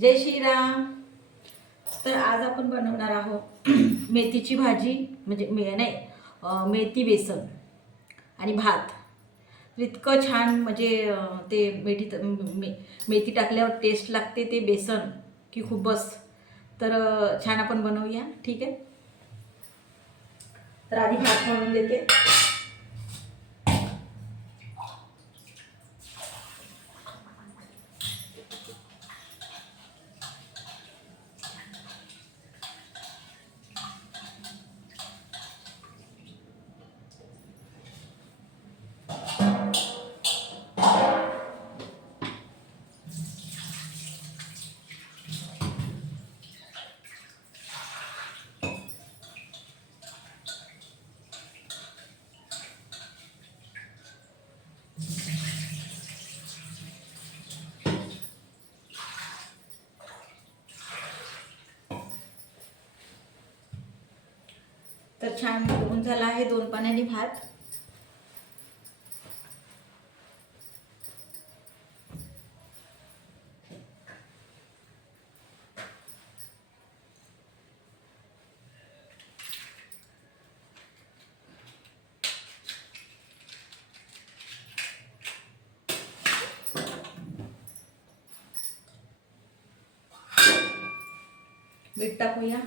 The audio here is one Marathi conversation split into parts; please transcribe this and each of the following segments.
जय श्रीराम. तर आज आपण बनवणार आहोत मेथीची भाजी, म्हणजे नाही, मेथी बेसन आणि भात. तर इतकं छान, म्हणजे ते मेथी टाकल्यावर टेस्ट लागते ते बेसन की खूपच. तर छान आपण बनवूया. ठीक आहे. तर आधी भात बनवून देते. तर छान होऊन झाला आहे 2 पाण्याने भात. मीठ टाकूया.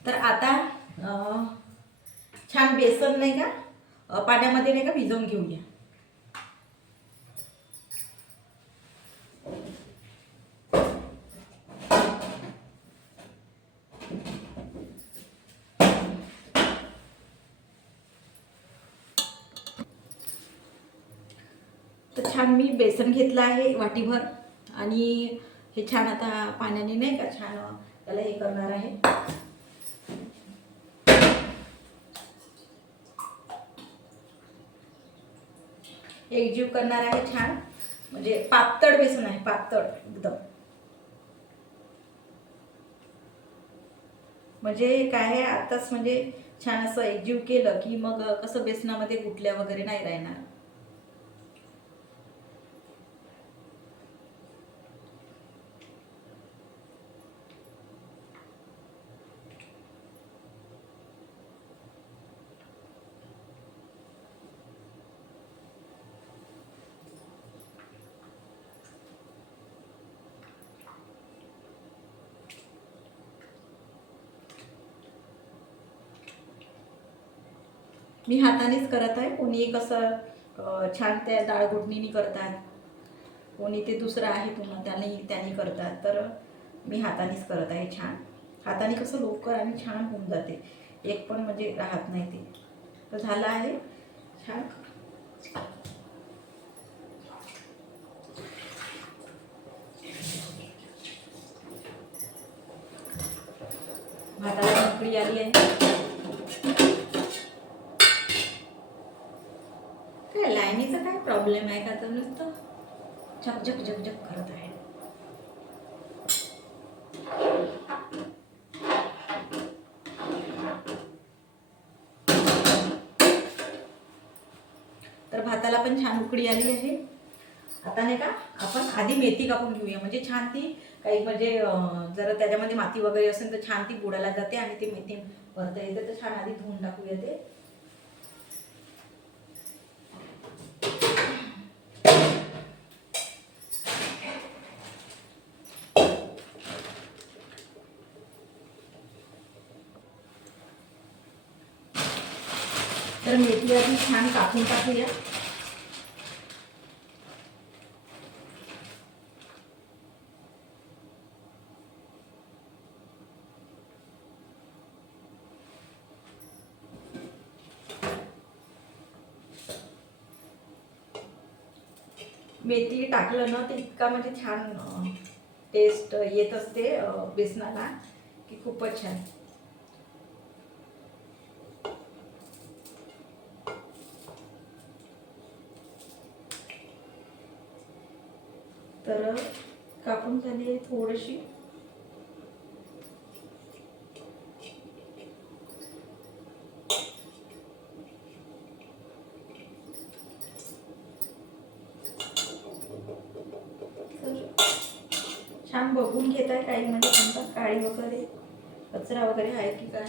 तर आता छान बेसन नाही का, पाण्यामध्ये नाही का भिजवून घेऊया. तर छान मी बेसन घेतलं आहे वाटीभर, आणि हे छान आता पाण्याने नाही का छान त्याला हे करणार आहे. एकजीव करणार आहे छान, म्हणजे पातळ बेसन आहे, पातळ एकदम. म्हणजे काय आहे, आताच म्हणजे छान असं एकजीव केलं की मग कसं बेसनामध्ये गुटल्या वगैरे नाही राहणार. मी हातानेच करत आहे. कोणी कसं छान त्या डाळ घोटणीने करतात, कोणी ते दुसरं आहे पुन्हा त्याने करतात. तर मी हातानेच करत आहे. छान हाताने कसं लवकर आणि छान होऊन जाते, एक पण म्हणजे राहत नाही ते. तर झालं आहे छान. भाताला उकळी आली आहे. काय लाईनीचा काय प्रॉब्लेम आहे का, तर नुसतं झकझक झकझक करत आहे. तर भाताला पण छान उकळी आली आहे. आता नाही का आपण आधी मेथी कापून घेऊया, म्हणजे छान ती काही म्हणजे जर त्याच्यामध्ये माती वगैरे असेल तर छान ती बुडाला जाते आणि ती मेथी भरता येते. तर छान आधी धुवून टाकूया ते. तर मेथी आधी छान कापून टाकूया. मेथी टाकलं ना तर इतका म्हणजे छान टेस्ट येत असते बेसनाला, की खूपच छान. तर कापून झाली आहे थोडीशी. छान बघून घेत आहे काही म्हणजे कोणता काळी वगैरे कचरा वगैरे आहे की काय.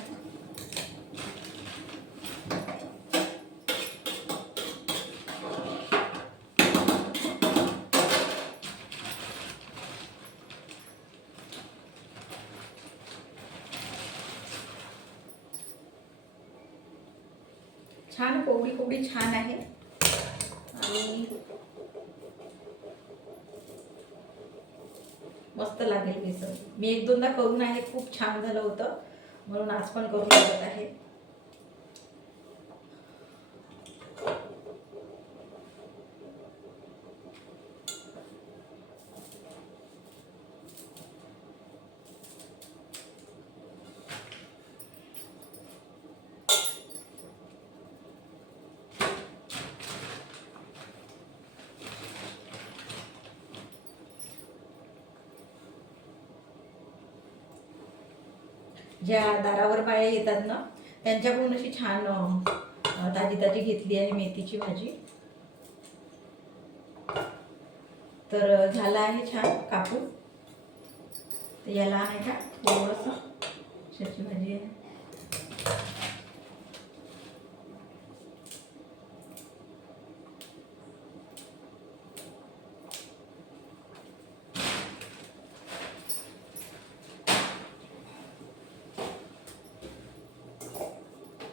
छान कोवडी कोवडी छान आहे आणि मस्त लागेल बेसन. मी एक दोनदा करून आहे, खूप छान झालं होतं म्हणून आज पण करून बघत आहे. ज्या दारावर बाया येतात ना त्यांच्याकडून अशी छान ताजी ताजी घेतली आहे मेथीची भाजी. तर झाला आहे छान कापून. तर याला आहे का थोडंसं अशाची भाजी आहे.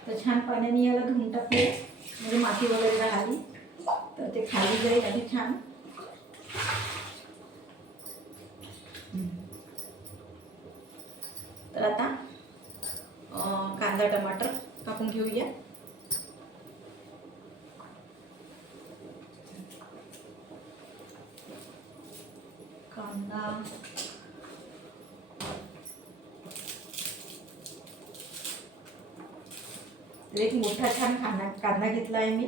तर छान पाण्याने याला धुवून टाकले म्हणजे माती वगैरे राहिली तर ते खाली जाईल आणि छान. तर आता कांदा टमाटर कापून घेऊया. कांदा एक मोठा छान कांदा घेतला आहे मी.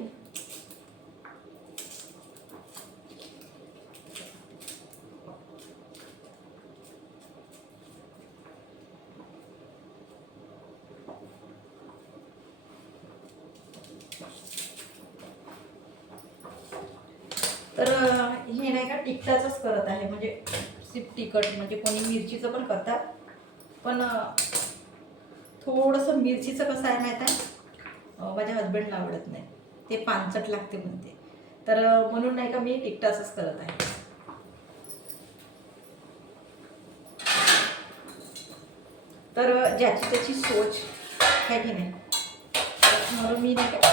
तर हे नाही का तिखटाचंच करत आहे म्हणजे सिप तिखट म्हणजे कोणी मिरचीचं पण करतात पण थोडंसं मिरचीचं कसं आहे माहीत आहे माझ्या हजबंडला आवडत नाही, ते पानचट लागते म्हणते. तर म्हणून नाही का मी तिखटाचंच करत आहे. तर ज्याची त्याची सोच आहे की नाही म्हणून मी नाही का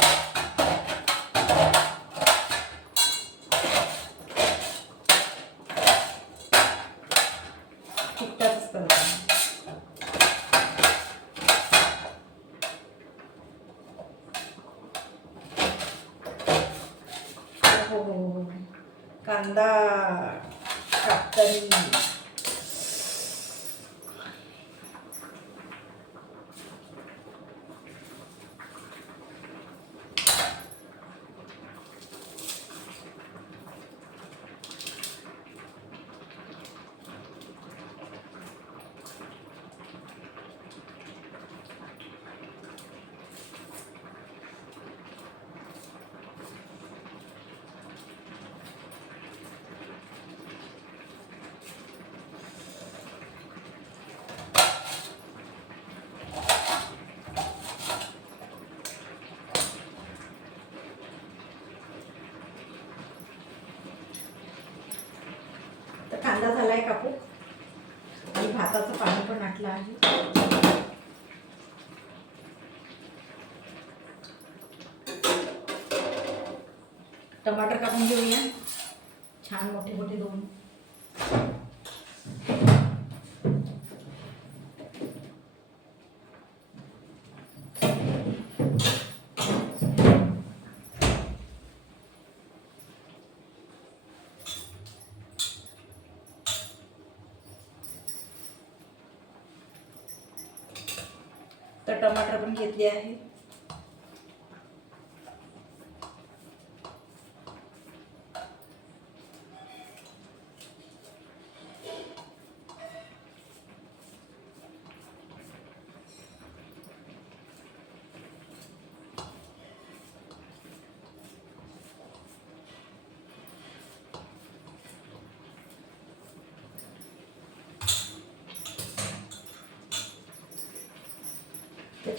तिखटाचंच करत आहे. हो कांदा टाकताना कांदा झालाय कापून आणि भाताचं पाणी पण आटलं आहे. टमाटर कापून घेऊया छान मोठे मोठे दोन. तर टमाटर पण घेतले आहे.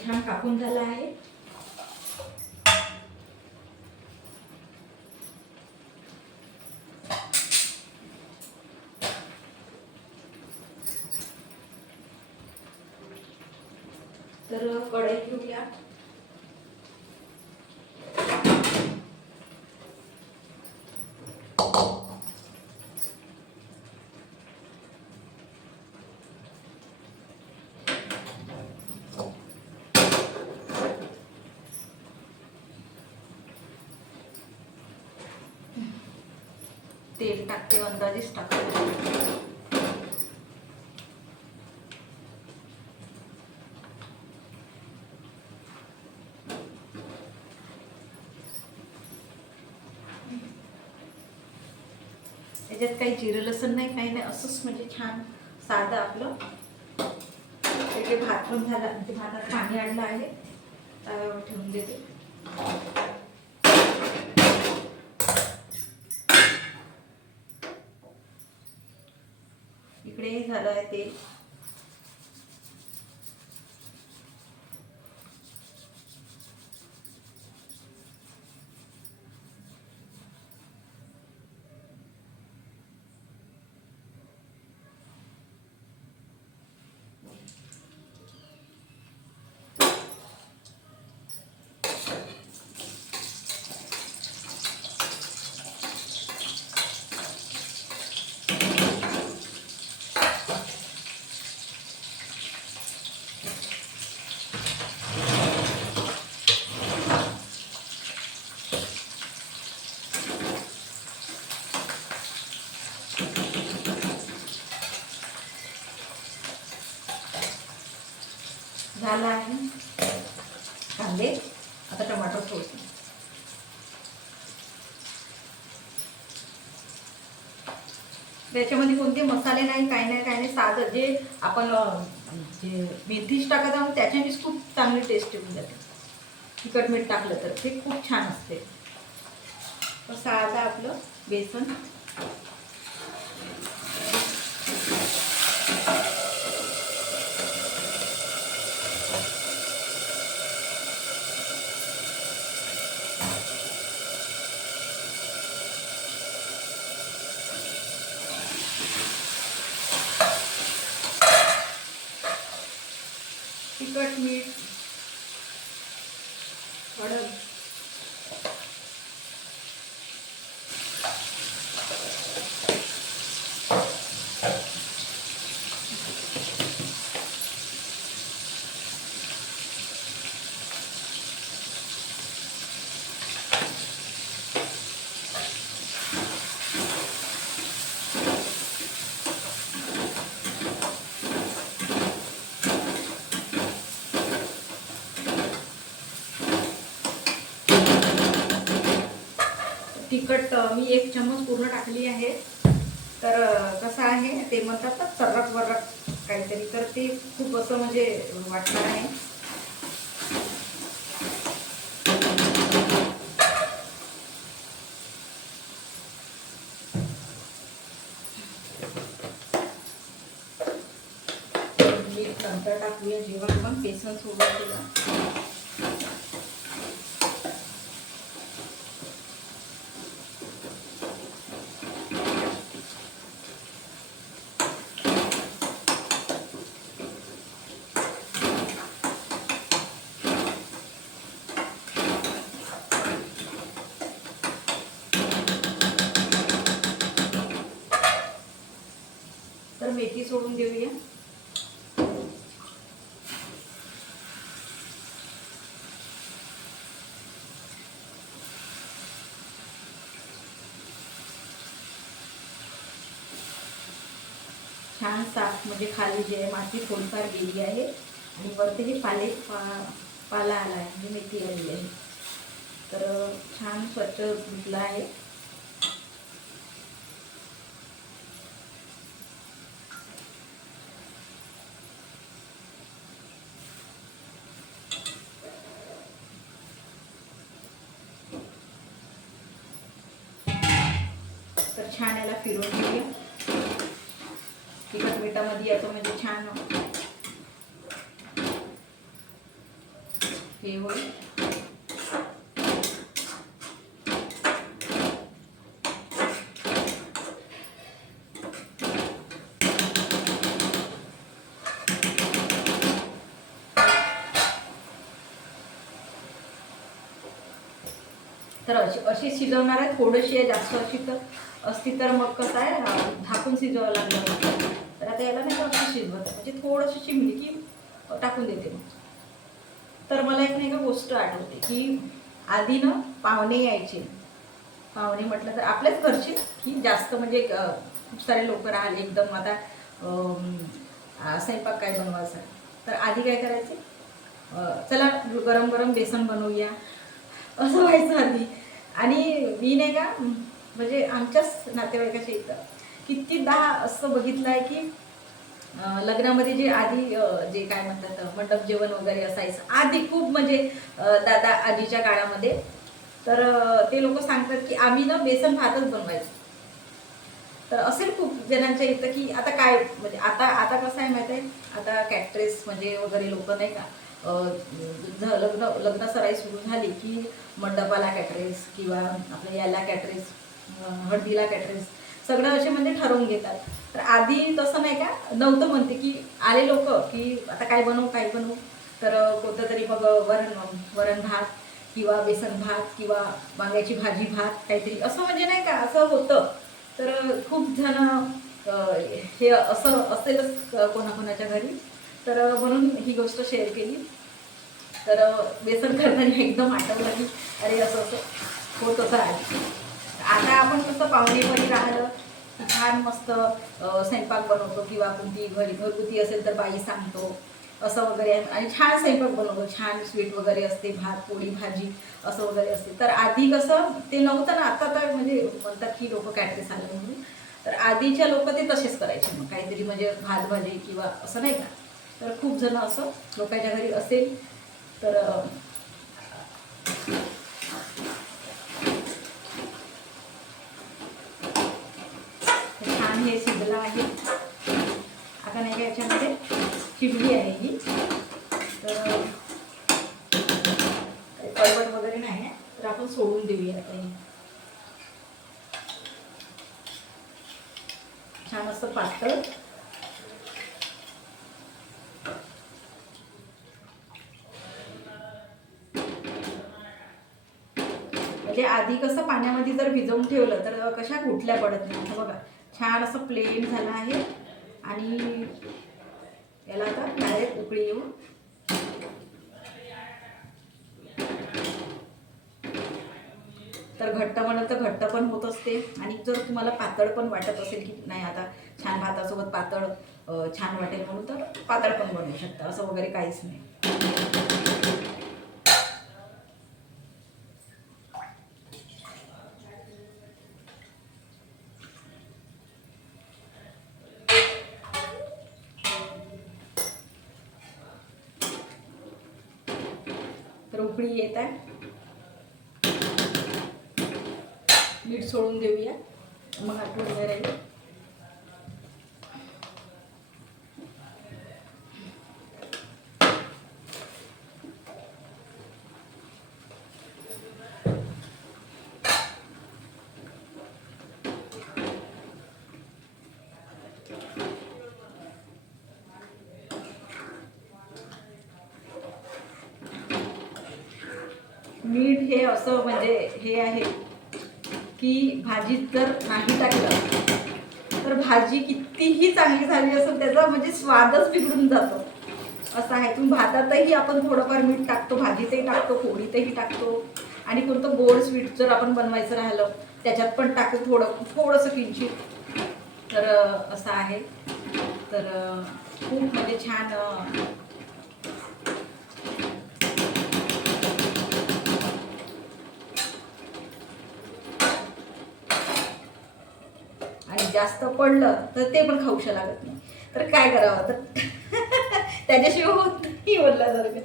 छान कापून झाला आहे. तर कढई घेऊया. तेल टाकते, अंदाजेच टाकते. त्याच्यात काही जिरं लसण नाही, काही नाही, असंच म्हणजे छान साधं आपलं. त्याचे भात पण झाला, म्हणजे भातात पाणी आणलं आहे, तव्यावर ठेवून देते. इकडे झालं आहे तेल. झाला आहे कांदे. आता टमाटर सोडते. त्याच्यामध्ये कोणते मसाले नाही, काही नाही, काही नाही, साधं जे आपण जे मेथीच टाकत आहोत त्याच्यानेच खूप चांगली टेस्ट येऊन जाते. तिखट मीठ टाकलं तर ते खूप छान असते. तर साधं आपलं बेसन. तिखट मीठ, हळद, तिखट मी 1 चम्मच पूर्ण टाकली आहे. तर कसं आहे ते म्हणतात ना चर्रक वर्रक काहीतरी, तर ते खूप असं म्हणजे वाटणार आहे. मीठ नंतर टाकूया जेव्हा आपण बेसन सोबत केलं. तर मेथी सोडून देऊया. छान साफ म्हणजे खाली जे माती थोडीफार गेली आहे आणि वरती हे पाला आला आहे, म्हणजे मेथी आली आहे. तर छान स्वच्छ धुतला आहे. तर छान याला फिरवून घेऊया. तिखट मिठामध्ये याचं म्हणजे छान हे होईल. तर अशी शिजवणार आहे. थोडीशी आहे, जास्त अशी तर असती तर मग कसं आहे झाकून शिजवावं लागलं. तर आता याला नाही का अशी शिजवत म्हणजे थोडंशी शिमली की टाकून देते मग. तर मला एक नाही का गोष्ट आठवते की आधी ना पाहुणे यायचे. पाहुणे म्हटलं तर आपल्याच घरचे की जास्त म्हणजे खूप सारे लोक राहिले एकदम. आता स्वयंपाक काय बनवायचा तर आधी काय करायचे, चला गरम गरम बेसन बनवूया असं व्हायचं आधी. आणि मी नाही का म्हणजे आमच्याच नातेवाईकाच्या इथं कितीदा असं बघितलं आहे की लग्नामध्ये जे आधी जे काय म्हणतात मंडप जेवण वगैरे असायचं आधी खूप म्हणजे दादा आजीच्या काळामध्ये. तर ते लोक सांगतात की आम्ही ना बेसन भातच बनवायचो. तर असेल खूप जणांच्या इथं की आता काय म्हणजे आता आता कसं आहे माहिती आहे, आता कॅटरेस म्हणजे वगैरे लोक नाही का लग्न सराई सुरू झाली की मंडपाला कॅटरेस किंवा आपल्या याला कॅटरेस, हळदीला कॅटरेस सगळं असे म्हणजे ठरवून घेतात. तर आधी तसं नाही का नव्हतं. म्हणते की आले लोक की आता काय बनवू काय बनवू, तर कोणतं तरी मग वरण भात किंवा बेसन भात किंवा वांग्याची भाजी भात काहीतरी असं म्हणजे नाही का असं होतं. तर खूप जण हे असं असेलच कोणाकोणाच्या घरी. तर म्हणून ही गोष्ट शेअर केली. तर बेसन करताना एकदम आठवलं की अरे असं असं होत होतं आधी. आता आपण कसं पाहुणेपणी राहिलं की छान मस्त स्वयंपाक बनवतो किंवा कोणती घरगुती असेल तर बाई सांगतो असं वगैरे. आणि छान स्वयंपाक बनवतो, छान स्वीट वगैरे असते, भात पोळी भाजी असं वगैरे असते. तर आधी कसं ते नव्हतं ना. आता तर म्हणजे म्हणतात की लोक कॅटरेस आले म्हणून. तर आधीच्या लोक ते तसेच करायचे मग काहीतरी म्हणजे भात भाजी किंवा असं नाही का. तर खूप जण असं लोकांच्या घरी असेल तर छान हे शिजलं आहे. आता नाही का याच्यामध्ये चिमणी आहे ही, तर कळवट वगैरे नाही आहे तर आपण सोडून देऊया. आता छान असं पातळ म्हणजे आधी कसं पाण्यामध्ये जर भिजवून ठेवलं तर कशा गुठल्या पडत नाही. आता बघा छान असं प्लेन झालं आहे. आणि याला आता डायरेक्ट उकळी येऊन तर घट्ट बनवलं तर घट्ट पण होत असते. आणि जर तुम्हाला पातळ पण वाटत असेल की नाही आता छान भातासोबत पातळ छान वाटेल म्हणून तर पातळ पण बनवू शकता. असं वगैरे काहीच नाही. तर उकळी येत आहे, मीठ सोडून देऊया मग आठवण नाही राहील. मीठ हे असं म्हणजे हे आहे की भाजीत जर नाही टाकलं तर भाजी कितीही चांगली झाली असेल त्याचा म्हणजे स्वादच बिघडून जातो असं आहे. तुम्ही भातातही आपण थोडंफार मीठ टाकतो, भाजीतही टाकतो, पोळीतही टाकतो. आणि कोणतं गोड स्वीट जर आपण बनवायचं राहिलं त्याच्यात पण टाकतो थोडंसं किंचित. तर असं आहे. तर खूप म्हणजे छान आणि जास्त पडलं तर ते पण खाऊशा लागत नाही. तर काय करावं तर त्याच्याशिवाय होत नाही बोलल्यासारखं.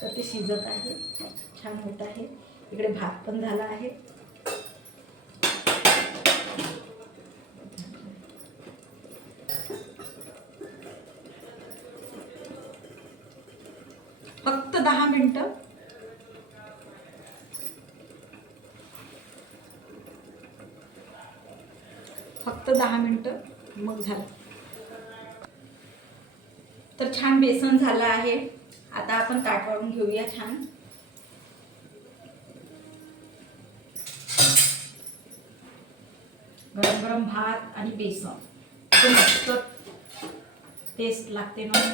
तर ते शिजत आहे, छान होत आहे. इकडे भात पण झाला आहे. फक्त 10 मिनटं. फक्त 10 मिनटं मग झालं. तर छान बेसन झालं आहे. आता आपण ताट वाढून घेऊया छान. गरम गरम भात आणि बेसन मस्त टेस्ट लागते ना.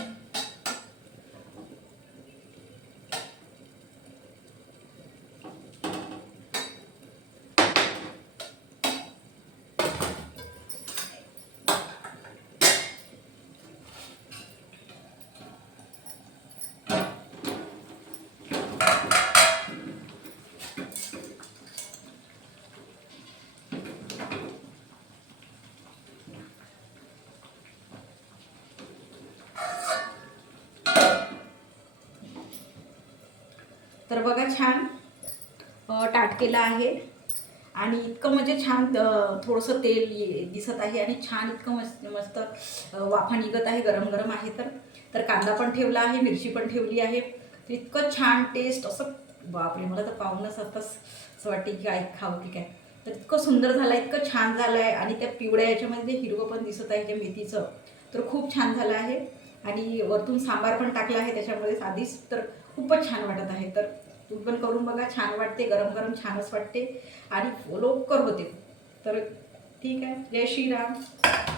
तर बघा छान ताट केलं आहे आणि इतकं म्हणजे छान थोडंसं तेल दिसत आहे आणि छान इतकं मस्त मस्त वाफा निघत आहे. गरम गरम आहे. तर कांदा पण ठेवला आहे, मिरची पण ठेवली आहे. तर इतकं छान टेस्ट असं बापरे, मला तर पाहूनच आताच असं वाटते की काय खाऊ की काय. तर इतकं सुंदर झालं आहे, इतकं छान झालं आहे आणि त्या पिवळ्या याच्यामध्ये हिरवं पण दिसत आहे जे मेथीचं. तर खूप छान झालं आहे आणि वरतून सांबार पण टाकला आहे त्याच्यामध्ये आधीच. तर खूपच छान वाटत आहे. तर तुम्ही पण करून बघा, छान वाटते. गरम गरम छानच वाटते आणि लवकर होते. तर ठीक आहे. जय श्रीराम.